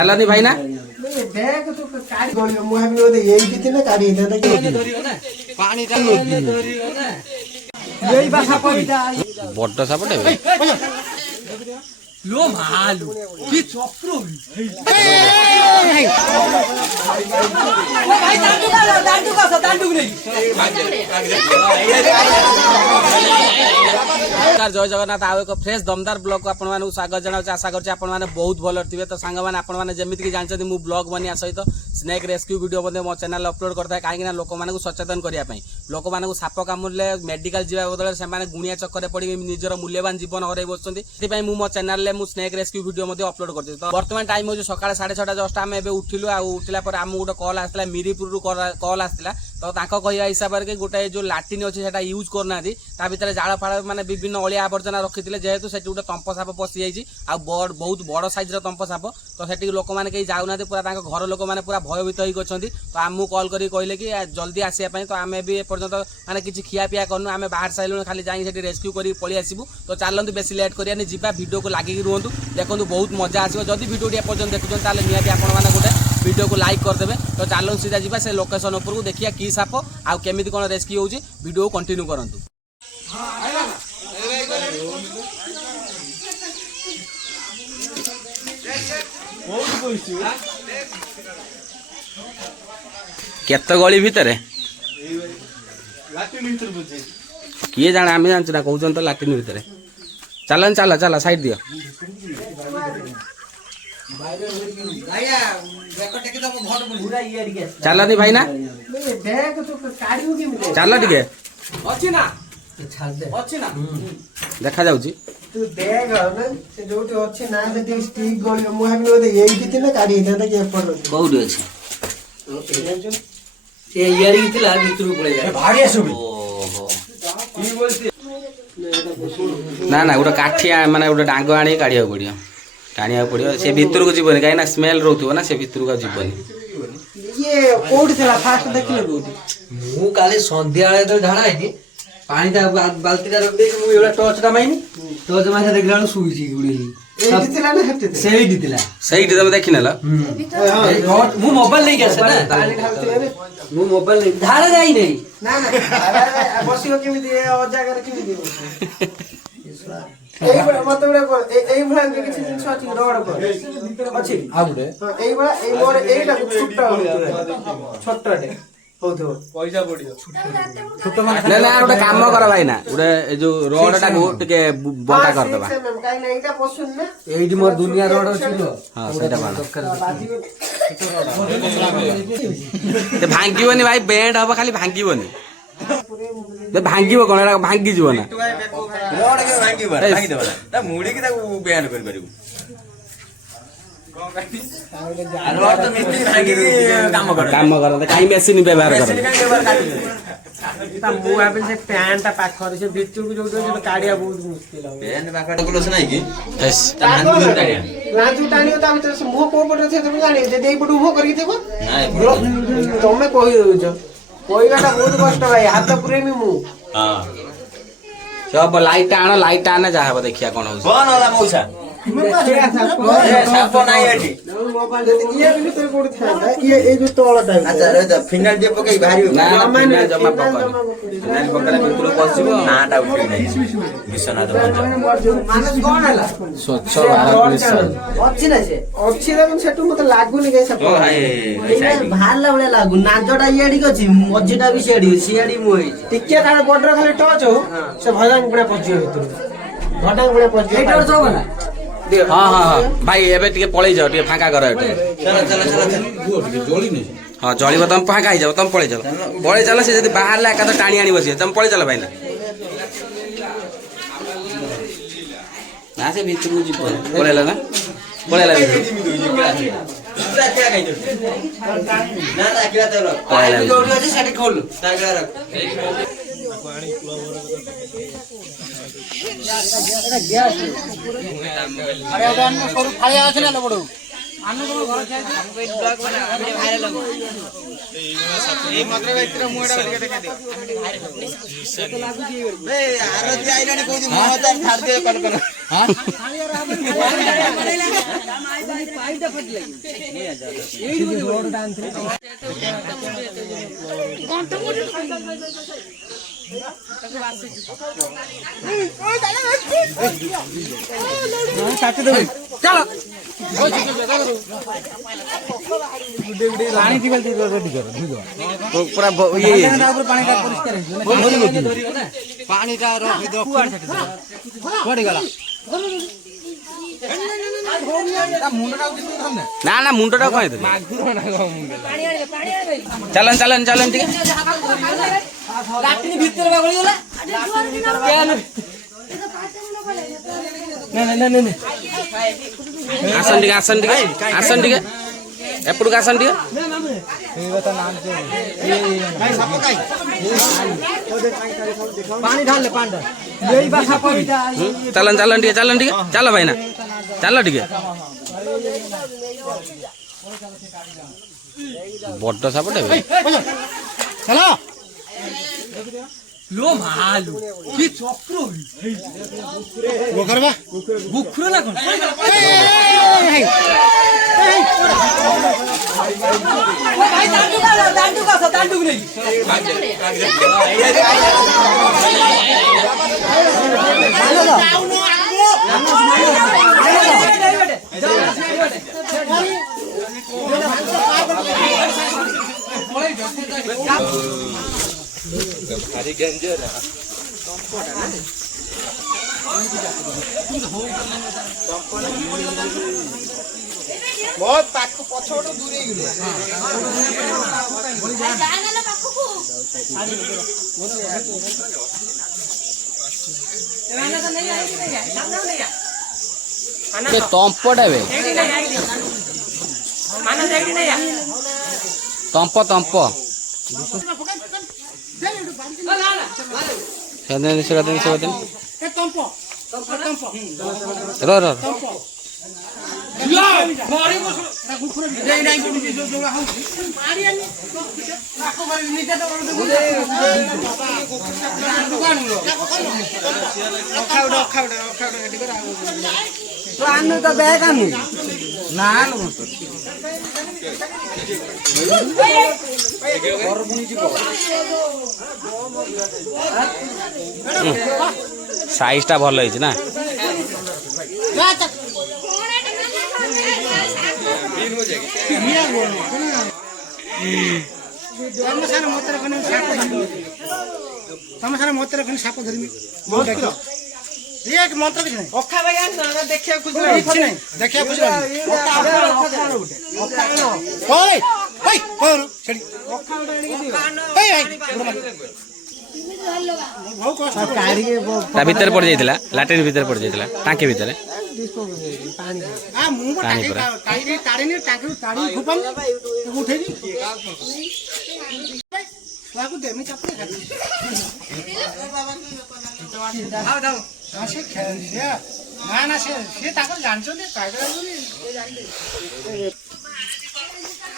हेलानी भाई ना बैग तो काडी गयो मु हामी ओदे यही दिते ना काडी था धरियो ना पानी ता धरियो ना यही बा सापटा बड्ड सापटे लो मालु की चप्रो भाई दांडू नहीं जय जगन्नाथ आउ एक फ्रेश दमदार ब्लॉग को आपण माने स्वागत जनाउछ। आशा करछि आपण माने बहुत भल थिबे। तो सांग माने आपण माने जेमिति कि जानछथि मु ब्लॉग बनिया सहित स्नेक रेस्क्यू वीडियो मध्ये मो चैनल अपलोड करता है काहेकि ना लोक माने को सचेतन करिया पई। लोक माने को साप कामुरले मेडिकल जीवा बदले से माने गुणिया चक्कर पड़ी निजर मूल्यवान जीवन हरै बसछथि। सेति पई मु मो चैनल ले मु स्नेक रेस्क्यू वीडियो मध्ये अपलोड करछि। तो वर्तमान टाइम हो सकाळ 6:30 जस्ट आमे एबे उठिलु आ उठिला पर आम गोटे कॉल आस्तिला मिरीपुर रु कॉल आस्तिला। तो ताको कहिया हिसाब रे गोटे जो लाटिन अछि सेटा यूज करना दी ता भीतर जाळ फाळ माने विभिन्न अलिया आवर्जना रखिथिले जेहेतु सेठी गोटे तंप साप पसि जाइछि आ बहुत बड़ साइज रो तंप साप। तो सेठी लोक माने के जाउना पूरा ताको घर लोक माने पूरा भयभीत होई गछन्ती। तो आमु कॉल करी कहले कि जल्दी आसिया पई। तो आमे भी ए पर्यंत माने किछि खिया पिया करनु आमे बाहर साइलु खाली जाई सेठी रेस्क्यू करी पळि आसीबु। तो चालंतु बेसी लेट करिया नि जिबा वीडियो को लागि रुहंतु देखंतु बहुत मजा आसीबो। जदी वीडियो टी पर्यंत देखुछन ताले नियाती आपण माने गोटे वीडियो को लाइक कर देबे। तो चालंतु सीधा जिबा से लोकेशन ऊपर को देखिया की साप आ केमिति कोन रेस्क्यू होउची वीडियो को कंटिन्यू करंतु। केत गली भितर किए जाने आम जान ना कहते तो लाट्रिन भितर चलन चल चल साइड दियो चलनी भाई ना चल टे देखा जाउची तू बैग ना से जोटी अछि ना से स्टिक गयो मु हामी ओदे यही दिते ना काडी था के पर कोउडी अछि ये इयरिंग थिला भितरु पळे जाय भारी आसुबी ओहो की बोलती ना ना गोटे काठिया माने गोटे डांग आनी काढिया पड़ियो टाणिया पड़ियो से भितर को जीवन काई ना स्मेल रहथो ना से भितर को जीवन ये कोउडी थिला फास्ट देखले कोउडी मु काले संध्या आले तो ढाणा आइती पानी ता बाल्टी ता रख दे मु एला टॉर्च ता माइनी टॉर्च माइसा देखला नु सुईची गुडी एही थिला ना हटे सेही दितिला सही तमे देखिन ल मु मोबाइल नहीं गसे ना पानी ढालते रे मु मोबाइल नहीं धारा जाई नहीं ना ना बसियो केमिति ओ जागा रे केमिति एई बडा मत बडा एई भला के किछि जिंस अछि रोड पर अछि आ गुडे एई बडा एई मोर एईटा छुट्टा छोटटे होथो पैसा पडियो छोटो मान ना ना गोटे काम कर भाई ना गोटे ए जो रोड टा को टिके बंटा कर देबा काई ना एटा पसुन ना एडी मोर दुनिया रोड अछि लो हां सेटा बाना ते भांगिबनी भाई बेंड हबा खाली भांगिबनी ते भांगिबो कोन एटा भांगी जीव ना रोड के भांगिबा भांगी देबा ता मुड़ी के ताको बेंड कर परिबो रोड तो मिस्त्री भांगी काम कर काई मेसिन व्यवहार कर ता मु आबे से पैंटा पाखर से बिचु को जो काडिया बहुत मुश्किल हो बेंड बाका क्लोज नाही की यस राजू टानियो ता भीतर से मुह को पड़े से तुम जाने जे देई पटु मुह करके देबो नाही तमे कहि दउछ कोइगाटा बहुत कष्ट भाई हाथ प्रेमी मु हां सब लाइट आना जा हबो देखिया कोन हो कोन होला मौसा साप नाही एठी मोबाइल ये भी तो कोड था ये जो तोळटा अच्छा रे त फिंगर टिप पकई भारी ना जमा जमा पकड़ नान पकड़ भितर पसिबो नाटा उठी नाही विश्वनाथ मानस कोन हला स्वच्छ भारत अछि ना से अछि लेकिन सेटु मते लागुनी गै सब ओ हाय भाला बळे लागु नाजडा इयाडी कछि मज्जिटा भी सेडी सियाडी मोई टिके तार बॉर्डर खाली टच हो से भजन पुरा पजियो भितर भजन पुरा पजियो एटा तो बना हाँ हाँ हाँ भाई एबे टिके पळै जाओ टिके फांका कर एटे चल हाँ जळिबो तुम फांका ही जाओ तुम पळै चल से जदी बाहर ला एका तो टाणी आनी बसी तुम पळै चल भाई ना से भितर जीव पळैला ना पळैला ना ना किला तर पळैला जोडी अछि सेटी खोल तागला रख अरे अबे सरू फाळिया अछि ना बडो ପୁରା ଇଏ ନା ନା ମୁଣ୍ଡଟା କଣ ଚାଲନ୍ ଚାଲନ୍ ଚାଲନ୍ ଟିକେ ଆସନ୍ ଟିକେ ଆସନ୍ ଟିକେ ଆସନ୍ ଟିକେ ଏପଟକୁ ଆସନ୍ ଟିକେ ଚାଲନ୍ ଚାଲନ୍ ଟିକେ ଚାଲନ୍ ଟିକେ ଚାଲ ଭାଇନା ଚାଲ ଟିକେ ବଡ ସାପଟେ बहुत पाख पछोट दूरे गेले ତମ୍ପଟା ବେ ତମ୍ପ ତମ୍ପ সাইজ টা ভালো হয়েছে না साप धरमी एक मंत्र किछ नहीं अखा भाई ना देखिया कुछ नहीं देखिया कुछ नहीं ओए ओए कोन छड़ी अखा उडाणी के दियो बहुत कष्ट काढ़ी के ता भीतर पड़ जाइतला लैट्रिन भीतर पड़ जाइतला टांकी भीतर पानी आ मुंह टाकी ताड़ी नहीं टाकी ताड़ी खुपम उठेगी लागू दे मैं चपले खाती आओ जाओ से खेलिया ना ना से ताकर जानछो ने कागरा बोली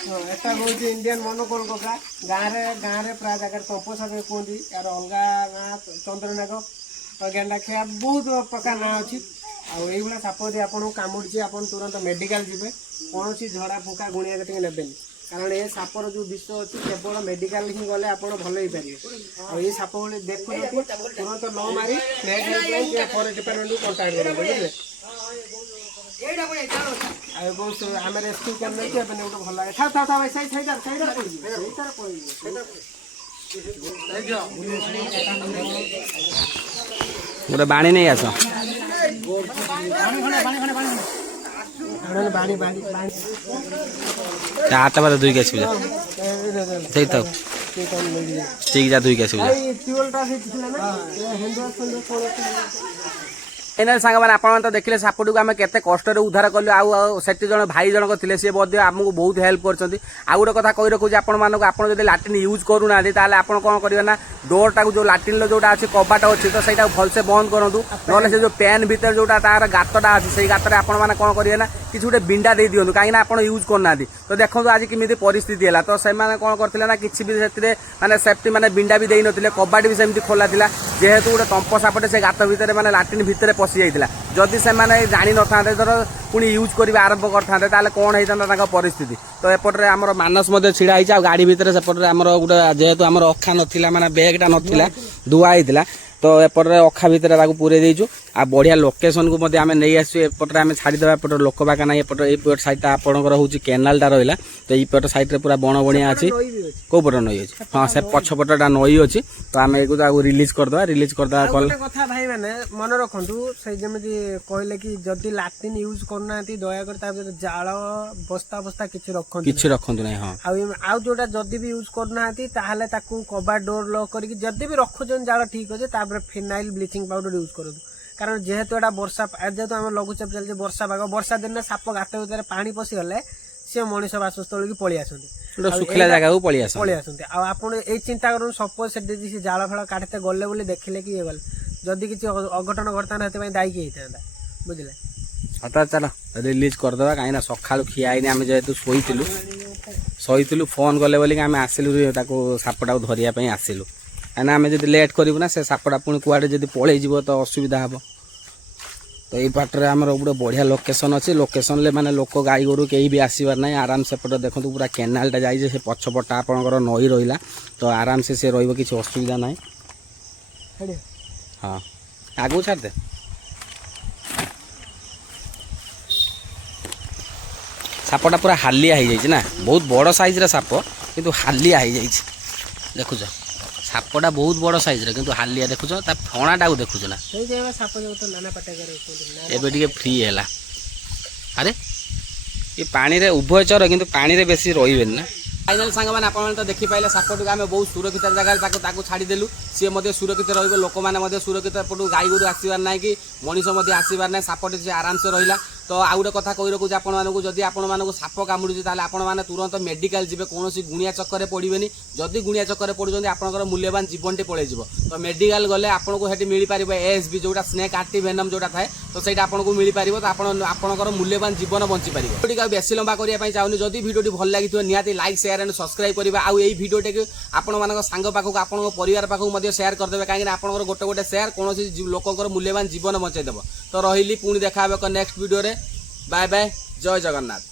एटा होची इंडियन मोनोकोल कोका गाँ रे प्राय जगह तंप साप कहती यार अलगा गाँ चंद्रनाग गेंडा खिया बहुत प्रकार ना अच्छी आई साप यदि आपको कामुड़ी आप तुरंत मेडिकल जी कौन झड़ा फुका गुणिया के नेबेनि कारण ये सापर जो विष अच्छी केवल मेडिकल ही गले आप भल हो पारे ये साप देखो तुरंत न मारी फॉरेस्ट डिपार्टमेंट को कंटाक्ट करेंगे बुझे आम रेस्क्यू करने गोटे भल लगे था गोटे बाणी नहीं आस हाथ बात दुई के आसू ठीक था ठीक जा दुई के आसू फाइनाल सांगମାନେ ଆପଣମାନେ ତ ଦେଖିଲେ ସାପଟିକୁ ଆମେ କେତେ କଷ୍ଟରେ ଉଦ୍ଧାର କଲୁ ଆଉ ସେଠି ଜଣେ ଭାଇ ଜଣକ ଥିଲେ ସିଏ ମଧ୍ୟ ଆମକୁ ବହୁତ ହେଲ୍ପ କରିଛନ୍ତି। ଆଉ ଗୋଟେ କଥା କହି ରଖୁଛି ଆପଣମାନଙ୍କୁ, ଆପଣ ଯଦି ଲାଟ୍ରିନ୍ ୟୁଜ୍ କରୁନାହାନ୍ତି ତାହେଲେ ଆପଣ କ'ଣ କରିବେ ନା ଡୋରଟାକୁ ଯେଉଁ ଲାଟ୍ରିନ୍ର ଯେଉଁଟା ଅଛି କବାଟ ଅଛି ତ ସେଇଟାକୁ ଭଲସେ ବନ୍ଦ କରନ୍ତୁ। ନହେଲେ ସେ ଯେଉଁ ପ୍ୟାନ୍ ଭିତରେ ଯେଉଁଟା ତାର ଗାତଟା ଅଛି ସେଇ ଗାତରେ ଆପଣମାନେ କ'ଣ କରିବେ ନା କିଛି ଗୋଟେ ବିଣ୍ଡା ଦେଇ ଦିଅନ୍ତୁ, କାହିଁକିନା ଆପଣ ୟୁଜ୍ କରୁନାହାନ୍ତି। ତ ଦେଖନ୍ତୁ ଆଜି କେମିତି ପରିସ୍ଥିତି ହେଲା। ତ ସେମାନେ କ'ଣ କରିଥିଲେ ନା କିଛି ବି ସେଥିରେ ମାନେ ସେଫ୍ଟି ମାନେ ବିଣ୍ଡା ବି ଦେଇନଥିଲେ, କବାଟ ବି ସେମିତି ଖୋଲା ଥିଲା। ଯେହେତୁ ଗୋଟେ ତମ୍ପ ସାପଟେ ସେ ଗାତ ଭିତରେ ମାନେ ଲାଟ୍ରିନ୍ ଭିତରେ ପଶି ଯାଇଥିଲା, ଯଦି ସେମାନେ ଜାଣିନଥାନ୍ତେ ଧର ପୁଣି ୟୁଜ୍ କରିବା ଆରମ୍ଭ କରିଥାନ୍ତେ ତାହେଲେ କ'ଣ ହେଇଥାନ୍ତା ତାଙ୍କ ପରିସ୍ଥିତି। ତ ଏପଟରେ ଆମର ମାନସ ମଧ୍ୟ ଛିଡ଼ା ହେଇଛି, ଆଉ ଗାଡ଼ି ଭିତରେ ସେପଟରେ ଆମର ଗୋଟେ ଯେହେତୁ ଆମର ଅଖା ନଥିଲା ମାନେ ବ୍ୟାଗ୍ଟା ନଥିଲା ଧୁଆ ହେଇଥିଲା, ତ ଏପଟରେ ଅଖା ଭିତରେ ତାକୁ ପୁରେଇ ଦେଇଛୁ। ଆଉ ବଢ଼ିଆ ଲୋକେସନକୁ ମଧ୍ୟ ଆମେ ନେଇ ଆସିଛୁ। ଏପଟରେ ଆମେ ଛାଡ଼ିଦେବା, ଏପଟରେ ଲୋକ ବାକା ନାହିଁ। ଏପଟ ଏଇପଟ ସାଇଡ଼ଟା ଆପଣଙ୍କର ହେଉଛି କେନାଲଟା ରହିଲା, ତ ଏଇପଟ ସାଇଡ଼ରେ ପୁରା ବଣ ବଣିଆ ଅଛି। କେଉଁ ପଟ ନଈ ଅଛି? ହଁ, ସେ ପଛପଟଟା ନଈ ଅଛି। ତ ଆମେ ଏଇକୁ ତାକୁ ରିଲିଜ୍ କରିଦେବା କଲେ ଗୋଟେ କଥା ଭାଇ ମାନେ ମନେ ରଖନ୍ତୁ, ସେଇ ଯେମିତି କହିଲେ କି ଯଦି ଲାଟ୍ରିନ୍ ୟୁଜ୍ କରୁନାହାନ୍ତି ଦୟାକରି ତା ଭିତରେ ଜାଳ ବସ୍ତା କିଛି ରଖନ୍ତୁ ନାହିଁ। ହଁ, ଆଉ ଯୋଉଟା ଯଦି ବି ୟୁଜ୍ କରୁନାହାନ୍ତି ତାହେଲେ ତାକୁ କବାଟ ଡୋର ଲକ୍ କରିକି ଯଦି ବି ରଖୁଛନ୍ତି ଜାଳ ଠିକ୍ ଅଛି, ତାପରେ ଫିନାଇଲ ବ୍ଲିଚିଂ ପାଉଡର ୟୁଜ୍ କରନ୍ତୁ। କାରଣ ଯେହେତୁ ଏଟା ବର୍ଷା, ଯେହେତୁ ଆମର ଲଘୁଚାପ ଚାଲିଛି, ବର୍ଷା ପାଗ, ବର୍ଷା ଦିନରେ ସାପ ଗାତ ଭିତରେ ପାଣି ପଶିଗଲେ ସେ ମଣିଷ ବାସସ୍ଥଳୀକୁ ପଳେଇ ଆସନ୍ତି, ଶୁଖିଲା ଜାଗାକୁ ପଳେଇ ଆସନ୍ତି। ଆଉ ଆପଣ ଏଇ ଚିନ୍ତା କରନ୍ତୁ, ସପୋଜ ସେଠି ସେ ଜାଳ ଫାଳ କାଢିତେ ଗଲେ ବୋଲି ଦେଖିଲେ କି ଇଏ ଗଲେ, ଯଦି କିଛି ଅଘଟଣ ଘଟଣା ସେଥିପାଇଁ ଦାୟୀ ହେଇଥାନ୍ତା, ବୁଝିଲେ? ହଠାତ ଚାଲ ରିଲିଜ୍ କରିଦେବା, କାହିଁକିନା ସକାଳୁ ଖିଆ ହେଇନି। ଆମେ ଯେହେତୁ ଶୋଇଥିଲୁ ଫୋନ୍ କଲେ ବୋଲିକି ଆମେ ଆସିଲୁ ତାକୁ ସାପଟାକୁ ଧରିବା ପାଇଁ ଆସିଲୁ। କାହିଁକିନା ଆମେ ଯଦି ଲେଟ୍ କରିବୁ ନା ସେ ସାପଟା ପୁଣି କୁଆଡ଼େ ଯଦି ପଳେଇଯିବ ତ ଅସୁବିଧା ହେବ। ତ ଏଇ ପାଟରେ ଆମର ଗୋଟେ ବଢ଼ିଆ ଲୋକେସନ୍ ଅଛି। ଲୋକେସନ୍ରେ ମାନେ ଲୋକ ଗାଈ ଗୋରୁ କେହି ବି ଆସିବାର ନାହିଁ। ଆରାମ ସେପଟେ ଦେଖନ୍ତୁ ପୁରା କେନାଲଟା ଯାଇଛି, ସେ ପଛପଟା ଆପଣଙ୍କର ନଈ ରହିଲା, ତ ଆରାମସେ ସେ ରହିବ, କିଛି ଅସୁବିଧା ନାହିଁ। ହଁ, ଆଗକୁ ଛାଡ଼ିଦେ। ସାପଟା ପୁରା ହାଲିଆ ହେଇଯାଇଛି ନା, ବହୁତ ବଡ଼ ସାଇଜ୍ର ସାପ କିନ୍ତୁ ହାଲିଆ ହେଇଯାଇଛି। ଦେଖୁଛ ସାପଟା ବହୁତ ବଡ଼ ସାଇଜ୍ର କିନ୍ତୁ ହାଲିଆ, ଦେଖୁଛ ତା ଫଣାଟାକୁ ଦେଖୁଛ ନା, ଏବେ ଟିକେ ଫ୍ରି ହେଲା। ଆରେ ଏ ପାଣିରେ ଉଭୟଚର କିନ୍ତୁ ପାଣିରେ ବେଶୀ ରହିବେନି ନା। फाइनाल सांगମାନେ ଆପଣମାନେ ତ ଦେଖିପାରିଲେ ସାପଟିକୁ ଆମେ ବହୁତ ସୁରକ୍ଷିତ ଜାଗାରେ ତାକୁ ଛାଡ଼ିଦେଲୁ। ସିଏ ମଧ୍ୟ ସୁରକ୍ଷିତ ରହିବ, ଲୋକମାନେ ମଧ୍ୟ ସୁରକ୍ଷିତ, ଏପଟୁ ଗାଈ ଗୋରୁ ଆସିବାର ନାହିଁ କି ମଣିଷ ମଧ୍ୟ ଆସିବାର ନାହିଁ। ସାପଟି ସେ ଆରାମସେ ରହିଲା। ତ ଆଉ ଗୋଟେ କଥା କହି ରଖୁଛି ଆପଣମାନଙ୍କୁ, ଯଦି ଆପଣମାନଙ୍କୁ ସାପ କାମୁଡ଼ୁଛି ତାହେଲେ ଆପଣମାନେ ତୁରନ୍ତ ମେଡ଼ିକାଲ ଯିବେ, କୌଣସି ଗୁଣିଆ ଚକ୍କରରେ ପଡ଼ିବେନି। ଯଦି ଗୁଣିଆ ଚକ୍କରରେ ପଡ଼ୁଛନ୍ତି ଆପଣଙ୍କର ମୂଲ୍ୟବାନ ଜୀବନଟି ପଳେଇଯିବ। ତ ମେଡ଼ିକାଲ ଗଲେ ଆପଣଙ୍କୁ ସେଠି ମିଳିପାରିବ ASB ଯେଉଁଟା ସ୍ନେକ୍ ଆର୍ଟି ଭେନମ୍ ଯେଉଁଟା ଥାଏ, ତ ସେଇଟା ଆପଣଙ୍କୁ ମିଳିପାରିବ। ତ ଆପଣଙ୍କର ମୂଲ୍ୟବାନ ଜୀବନ ବଞ୍ଚିପାରିବ। ଭିଡ଼ିଓଟି ଆଉ ବେଶୀ ଲମ୍ବା କରିବା ପାଇଁ ଚାହୁଁନି, ଯଦି ଭିଡ଼ିଓଟି ଭଲ ଲାଗିଥିବ ନିହାତି ଲାଇକ୍ ସେୟାର ଆଣ୍ଡ ସବସ୍କ୍ରାଇବ୍ କରିବା। ଆଉ ଏଇ ଭିଡ଼ିଓଟିକୁ ଆପଣମାନଙ୍କ ସାଙ୍ଗ ପାଖକୁ, ଆପଣଙ୍କ ପରିବାର ପାଖକୁ ମଧ୍ୟ ସେୟାର କରିଦେବେ, କାହିଁକିନା ଆପଣଙ୍କର ଗୋଟେ ସେୟାର କୌଣସି ଲୋକଙ୍କର ମୂଲ୍ୟବାନ ଜୀବନ ବଞ୍ଚାଇଦେବ। ତ ରହିଲି, ପୁଣି ଦେଖା ହେବ ଏକ ନେକ୍ସଟ ଭିଡ଼ିଓରେ। ବାଏ ବାଏ, ଜୟ ଜଗନ୍ନାଥ।